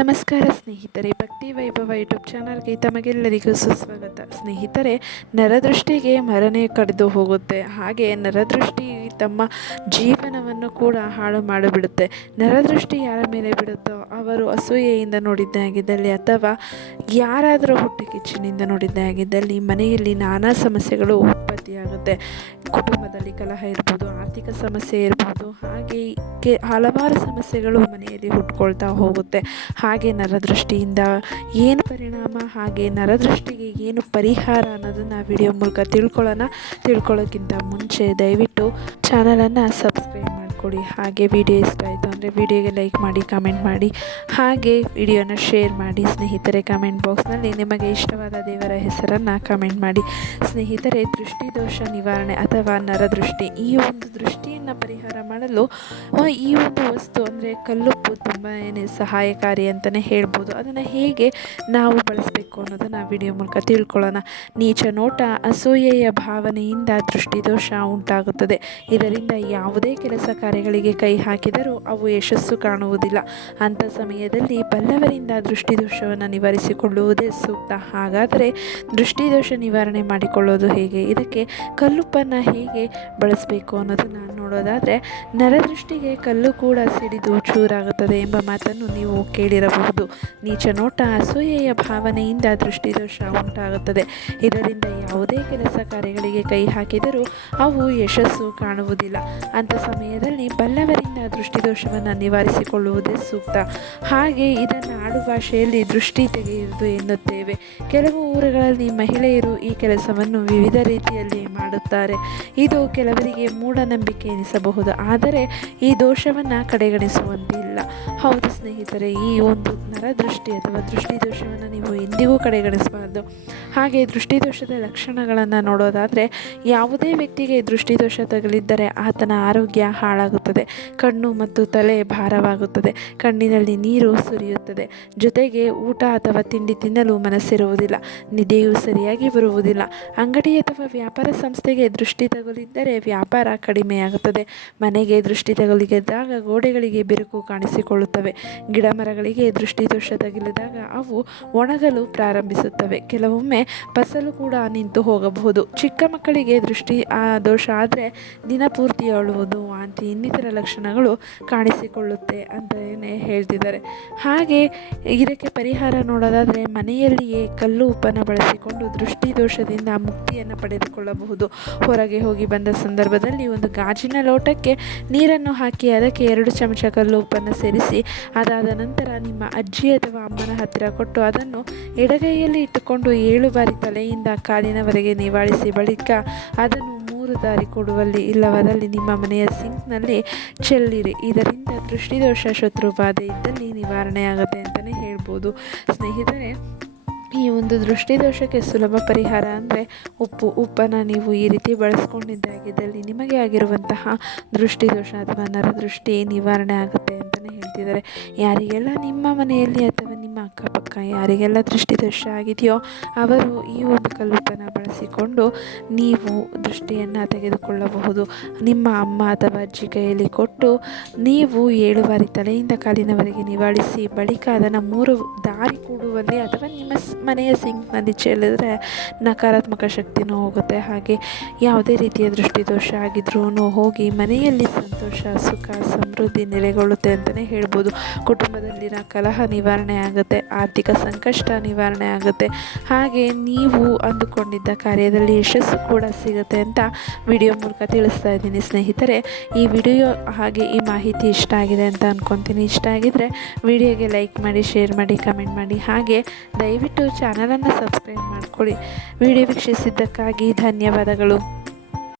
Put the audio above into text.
ನಮಸ್ಕಾರ ಸ್ನೇಹಿತರೆ, ಭಕ್ತಿ ವೈಭವ ಯೂಟ್ಯೂಬ್ ಚಾನಲ್ಗೆ ತಮಗೆಲ್ಲರಿಗೂ ಸುಸ್ವಾಗತ. ಸ್ನೇಹಿತರೆ, ನರದೃಷ್ಟಿಗೆ ಮರನೇ ಕಡಿದು ಹೋಗುತ್ತೆ. ಹಾಗೆ ನರದೃಷ್ಟಿ ತಮ್ಮ ಜೀವನವನ್ನು ಕೂಡ ಹಾಳು ಮಾಡಿಬಿಡುತ್ತೆ. ನರದೃಷ್ಟಿ ಯಾರ ಮೇಲೆ ಬಿಡುತ್ತೋ ಅವರು ಅಸೂಯೆಯಿಂದ ನೋಡಿದ್ದೇ ಆಗಿದ್ದಲ್ಲಿ ಅಥವಾ ಯಾರಾದರೂ ಹೊಟ್ಟೆ ಕಿಚ್ಚಿನಿಂದ ನೋಡಿದ್ದೇ ಆಗಿದ್ದಲ್ಲಿ ಮನೆಯಲ್ಲಿ ನಾನಾ ಸಮಸ್ಯೆಗಳು ಉತ್ಪತ್ತಿಯಾಗುತ್ತೆ. ಕುಟುಂಬದಲ್ಲಿ ಕಲಹ ಇರ್ಬೋದು, ಆರ್ಥಿಕ ಸಮಸ್ಯೆ ಇರ್ಬೋದು, ಹಾಗೆ ಹಲವಾರು ಸಮಸ್ಯೆಗಳು ಮನೆಯಲ್ಲಿ ಹುಟ್ಕೊಳ್ತಾ ಹೋಗುತ್ತೆ. ಹಾಗೆ ನರದೃಷ್ಟಿಯಿಂದ ಏನು ಪರಿಣಾಮ, ಹಾಗೆ ನರದೃಷ್ಟಿಗೆ ಏನು ಪರಿಹಾರ ಅನ್ನೋದನ್ನು ವಿಡಿಯೋ ಮೂಲಕ ತಿಳ್ಕೊಳ್ಳೋಕ್ಕಿಂತ ಮುಂಚೆ ದಯವಿಟ್ಟು ಚಾನಲನ್ನು ಸಬ್ಸ್ಕ್ರೈಬ್ ಮಾಡಿಕೊಡಿ. ಹಾಗೆ ವಿಡಿಯೋ ಇಷ್ಟ ಆಯಿತು ಅಂದರೆ ವಿಡಿಯೋಗೆ ಲೈಕ್ ಮಾಡಿ, ಕಮೆಂಟ್ ಮಾಡಿ, ಹಾಗೆ ವಿಡಿಯೋನ ಶೇರ್ ಮಾಡಿ. ಸ್ನೇಹಿತರೆ, ಕಮೆಂಟ್ ಬಾಕ್ಸ್ನಲ್ಲಿ ನಿಮಗೆ ಇಷ್ಟವಾದ ದೇವರ ಹೆಸರನ್ನು ಕಮೆಂಟ್ ಮಾಡಿ. ಸ್ನೇಹಿತರೆ, ದೃಷ್ಟಿದೋಷ ನಿವಾರಣೆ ಅಥವಾ ನರದೃಷ್ಟಿ, ಈ ಒಂದು ದೃಷ್ಟಿಯನ್ನು ಪರಿಹಾರ ಮಾಡಲು ಈ ಒಂದು ವಸ್ತು ಅಂದರೆ ಕಲ್ಲುಪ್ಪು ತುಂಬಾ ಸಹಾಯಕಾರಿ ಅಂತಲೇ ಹೇಳ್ಬೋದು. ಅದನ್ನು ಹೇಗೆ ನಾವು ಬಳಸಬೇಕು ಅನ್ನೋದನ್ನು ವಿಡಿಯೋ ಮೂಲಕ ತಿಳ್ಕೊಳ್ಳೋಣ. ನೀಚ ನೋಟ, ಅಸೂಯೆಯ ಭಾವನೆಯಿಂದ ದೃಷ್ಟಿದೋಷ ಉಂಟಾಗುತ್ತದೆ. ಇದರಿಂದ ಯಾವುದೇ ಕೆಲಸ ಕಾರ್ಯಗಳಿಗೆ ಕೈ ಹಾಕಿದರೂ ಅವು ಯಶಸ್ಸು ಕಾಣುವುದಿಲ್ಲ. ಅಂಥ ಸಮಯದಲ್ಲಿ ಬಲ್ಲವರಿಂದ ದೃಷ್ಟಿದೋಷವನ್ನು ನಿವಾರಿಸಿಕೊಳ್ಳುವುದೇ ಸೂಕ್ತ. ಹಾಗಾದರೆ ದೃಷ್ಟಿದೋಷ ನಿವಾರಣೆ ಮಾಡಿಕೊಳ್ಳೋದು ಹೇಗೆ, ಇದಕ್ಕೆ ಕಲ್ಲುಪ್ಪನ್ನು ಹೇಗೆ ಬಳಸಬೇಕು ಅನ್ನೋದನ್ನು ನೋಡೋದಾದರೆ, ನರದೃಷ್ಟಿಗೆ ಕಲ್ಲು ಕೂಡ ಸಿಡಿದು ಚೂರಾಗುತ್ತದೆ ಎಂಬ ಮಾತನ್ನು ನೀವು ಕೇಳಿರಬಹುದು. ನೀಚ ನೋಟ, ಅಸೂಯೆಯ ಭಾವನೆಯಿಂದ ದೃಷ್ಟಿದೋಷ ಉಂಟಾಗುತ್ತದೆ. ಇದರಿಂದ ಯಾವುದೇ ಕೆಲಸ ಕಾರ್ಯಗಳಿಗೆ ಕೈ ಹಾಕಿದರೂ ಅವು ಯಶಸ್ಸು ಕಾಣುವುದಿಲ್ಲ. ಅಂಥ ಸಮಯದಲ್ಲಿ ಬಲ್ಲವರಿಂದ ದೃಷ್ಟಿದೋಷವನ್ನು ನಿವಾರಿಸಿಕೊಳ್ಳುವುದೇ ಸೂಕ್ತ. ಹಾಗೆ ಇದನ್ನು ಆಡುಭಾಷೆಯಲ್ಲಿ ದೃಷ್ಟಿ ತೆಗೆಯುವುದು ಎನ್ನುತ್ತೇವೆ. ಕೆಲವು ಊರುಗಳಲ್ಲಿ ಮಹಿಳೆಯರು ಈ ಕೆಲಸವನ್ನು ವಿವಿಧ ರೀತಿಯಲ್ಲಿ ಮಾಡುತ್ತಾರೆ. ಇದು ಕೆಲವರಿಗೆ ಮೂಢನಂಬಿಕೆ ಎನಿಸಬಹುದು, ಆದರೆ ಈ ದೋಷವನ್ನು ಕಡೆಗಣಿಸುವಂತಿಲ್ಲ. ಹೌದು ಸ್ನೇಹಿತರೆ, ಈ ಒಂದು ನರದೃಷ್ಟಿ ಅಥವಾ ದೃಷ್ಟಿದೋಷವನ್ನು ನೀವು ಎಂದಿಗೂ ಕಡೆಗಣಿಸಬಾರದು. ಹಾಗೆ ದೃಷ್ಟಿದೋಷದ ಲಕ್ಷಣಗಳನ್ನು ನೋಡೋದಾದರೆ, ಯಾವುದೇ ವ್ಯಕ್ತಿಗೆ ದೃಷ್ಟಿದೋಷ ತಗುಲಿದ್ದರೆ ಆತನ ಆರೋಗ್ಯ ಹಾಳಾಗುತ್ತದೆ. ಕಣ್ಣು ಮತ್ತು ತಲೆ ಭಾರವಾಗುತ್ತದೆ. ಕಣ್ಣಿನಲ್ಲಿ ನೀರು ಸುರಿಯುತ್ತದೆ. ಜೊತೆಗೆ ಊಟ ಅಥವಾ ತಿಂಡಿ ತಿನ್ನಲು ಮನಸ್ಸಿರುವುದಿಲ್ಲ. ನಿದ್ದೆಯೂ ಸರಿಯಾಗಿ ಬರುವುದಿಲ್ಲ. ಅಂಗಡಿ ಅಥವಾ ವ್ಯಾಪಾರ ಸಂಸ್ಥೆಗೆ ದೃಷ್ಟಿ ತಗುಲಿದ್ದರೆ ವ್ಯಾಪಾರ ಕಡಿಮೆಯಾಗುತ್ತದೆ. ಮನೆಗೆ ದೃಷ್ಟಿ ತಗುಲಿದಾಗ ಗೋಡೆಗಳಿಗೆ ಬಿರುಕು ಕಾಣಿಸಿಕೊಳ್ಳುತ್ತವೆ. ಗಿಡ ಮರಗಳಿಗೆ ದೃಷ್ಟಿದೋಷ ತಗುಲಿದಾಗ ಅವು ಒಣಗಲು ಪ್ರಾರಂಭಿಸುತ್ತವೆ. ಕೆಲವೊಮ್ಮೆ ಫಸಲು ಕೂಡ ನಿಂತು ಹೋಗಬಹುದು. ಚಿಕ್ಕ ಮಕ್ಕಳಿಗೆ ದೃಷ್ಟಿ ದೋಷ ಆದರೆ ದಿನಪೂರ್ತಿ ಅಳುವುದು, ವಾಂತಿ ಇನ್ನಿತರ ಲಕ್ಷಣಗಳು ಕಾಣಿಸಿಕೊಳ್ಳುತ್ತೆ ಅಂತಲೇ ಹೇಳ್ತಿದ್ದಾರೆ. ಹಾಗೆ ಇದಕ್ಕೆ ಪರಿಹಾರ ನೋಡೋದಾದರೆ, ಮನೆಯಲ್ಲಿಯೇ ಕಲ್ಲು ಉಪ್ಪನ್ನು ಬಳಸಿಕೊಂಡು ದೃಷ್ಟಿದೋಷದಿಂದ ಮುಕ್ತಿಯನ್ನು ಪಡೆದುಕೊಳ್ಳಬಹುದು. ಹೊರಗೆ ಹೋಗಿ ಬಂದ ಸಂದರ್ಭದಲ್ಲಿ ಒಂದು ಗಾಜಿನ ಲೋಟಕ್ಕೆ ನೀರನ್ನು ಹಾಕಿ ಅದಕ್ಕೆ 2 ಚಮಚ ಕಲ್ಲು ಉಪ್ಪನ್ನು ಸೇರಿಸಿ, ಅದಾದ ನಂತರ ನಿಮ್ಮ ಅಜ್ಜಿ ಅಥವಾ ಅಮ್ಮನ ಹತ್ತಿರ ಕೊಟ್ಟು ಅದನ್ನು ಎಡಗೈಯಲ್ಲಿ ಇಟ್ಟುಕೊಂಡು 7 ಬಾರಿ ತಲೆಯಿಂದ ಕಾಲಿನವರೆಗೆ ನಿವಾಳಿಸಿ ಬಳಿಕ ಅದನ್ನು 3 ದಾರಿ ಕೊಡುವಲ್ಲಿ ಇಲ್ಲವಾದಲ್ಲಿ ನಿಮ್ಮ ಮನೆಯ ಸಿಂಕ್ನಲ್ಲಿ ಚೆಲ್ಲಿರಿ. ಇದರಿಂದ ದೃಷ್ಟಿದೋಷ, ಶತ್ರುಬಾಧೆ ಇದ್ದಲ್ಲಿ ನಿವಾರಣೆಯಾಗುತ್ತೆ ಅಂತಲೇ ಹೇಳ್ಬೋದು. ಸ್ನೇಹಿತರೆ, ಈ ಒಂದು ದೃಷ್ಟಿದೋಷಕ್ಕೆ ಸುಲಭ ಪರಿಹಾರ ಅಂದರೆ ಉಪ್ಪನ್ನು ನೀವು ಈ ರೀತಿ ಬಳಸ್ಕೊಂಡಿದ್ದಾಗಿದ್ದಲ್ಲಿ ನಿಮಗೆ ಆಗಿರುವಂತಹ ದೃಷ್ಟಿದೋಷ ಅಥವಾ ನರದೃಷ್ಟಿ ನಿವಾರಣೆ ಆಗುತ್ತೆ ಅಂತಲೇ ಹೇಳ್ತಿದ್ದಾರೆ. ಯಾರಿಗೆಲ್ಲ ನಿಮ್ಮ ಮನೆಯಲ್ಲಿ ಅಥವಾ ನಿಮ್ಮ ಅಕ್ಕಪಕ್ಕ ಯಾರಿಗೆಲ್ಲ ದೃಷ್ಟಿದೋಷ ಆಗಿದೆಯೋ ಅವರು ಈ ಒಂದು ಕಲ್ಲುಪ್ಪನ್ನು ಬಳಸಿಕೊಂಡು ನೀವು ದೃಷ್ಟಿಯನ್ನು ತೆಗೆದುಕೊಳ್ಳಬಹುದು. ನಿಮ್ಮ ಅಮ್ಮ ಅಥವಾ ಅಜ್ಜಿ ಕೈಯಲ್ಲಿ ಕೊಟ್ಟು ನೀವು 7 ಬಾರಿ ತಲೆಯಿಂದ ಕಾಲಿನವರೆಗೆ ನಿವಾಳಿಸಿ ಬಳಿಕ ಅದನ್ನು 3 ದಾರಿ ಕೂಡುವಲ್ಲಿ ಅಥವಾ ನಿಮ್ಮ ಮನೆಯ ಸಿಂಕ್ನಲ್ಲಿ ಚೆಲ್ಲಿದ್ರೆ ನಕಾರಾತ್ಮಕ ಶಕ್ತಿನೂ ಹೋಗುತ್ತೆ. ಹಾಗೆ ಯಾವುದೇ ರೀತಿಯ ದೃಷ್ಟಿದೋಷ ಆಗಿದ್ರೂ ಹೋಗಿ ಮನೆಯಲ್ಲಿ ಸಂತೋಷ, ಸುಖ, ಸಮೃದ್ಧಿ ನೆಲೆಗೊಳ್ಳುತ್ತೆ ಅಂತಲೇ ಹೇಳ್ಬೋದು. ಕುಟುಂಬದಲ್ಲಿನ ಕಲಹ ನಿವಾರಣೆ ಆಗುತ್ತೆ. ಆರ್ಥಿಕ ಸಂಕಷ್ಟ ನಿವಾರಣೆ ಆಗುತ್ತೆ. ಹಾಗೆ ನೀವು ಅಂದುಕೊಂಡಿದ್ದ ಕಾರ್ಯದಲ್ಲಿ ಯಶಸ್ಸು ಕೂಡ ಸಿಗುತ್ತೆ ಅಂತ ವಿಡಿಯೋ ಮೂಲಕ ತಿಳಿಸ್ತಾ ಇದ್ದೀನಿ. ಸ್ನೇಹಿತರೆ, ಈ ವಿಡಿಯೋ ಹಾಗೆ ಈ ಮಾಹಿತಿ ಇಷ್ಟ ಆಗಿದೆ ಅಂತ ಅಂದ್ಕೊತೀನಿ. ಇಷ್ಟ ಆಗಿದ್ದರೆ ವಿಡಿಯೋಗೆ ಲೈಕ್ ಮಾಡಿ, ಶೇರ್ ಮಾಡಿ, ಕಮೆಂಟ್ ಮಾಡಿ. ಹಾಗೆ ದಯವಿಟ್ಟು ಚಾನಲನ್ನು ಸಬ್ಸ್ಕ್ರೈಬ್ ಮಾಡಿಕೊಳ್ಳಿ. ವಿಡಿಯೋ ವೀಕ್ಷಿಸಿದ್ದಕ್ಕಾಗಿ ಧನ್ಯವಾದಗಳು.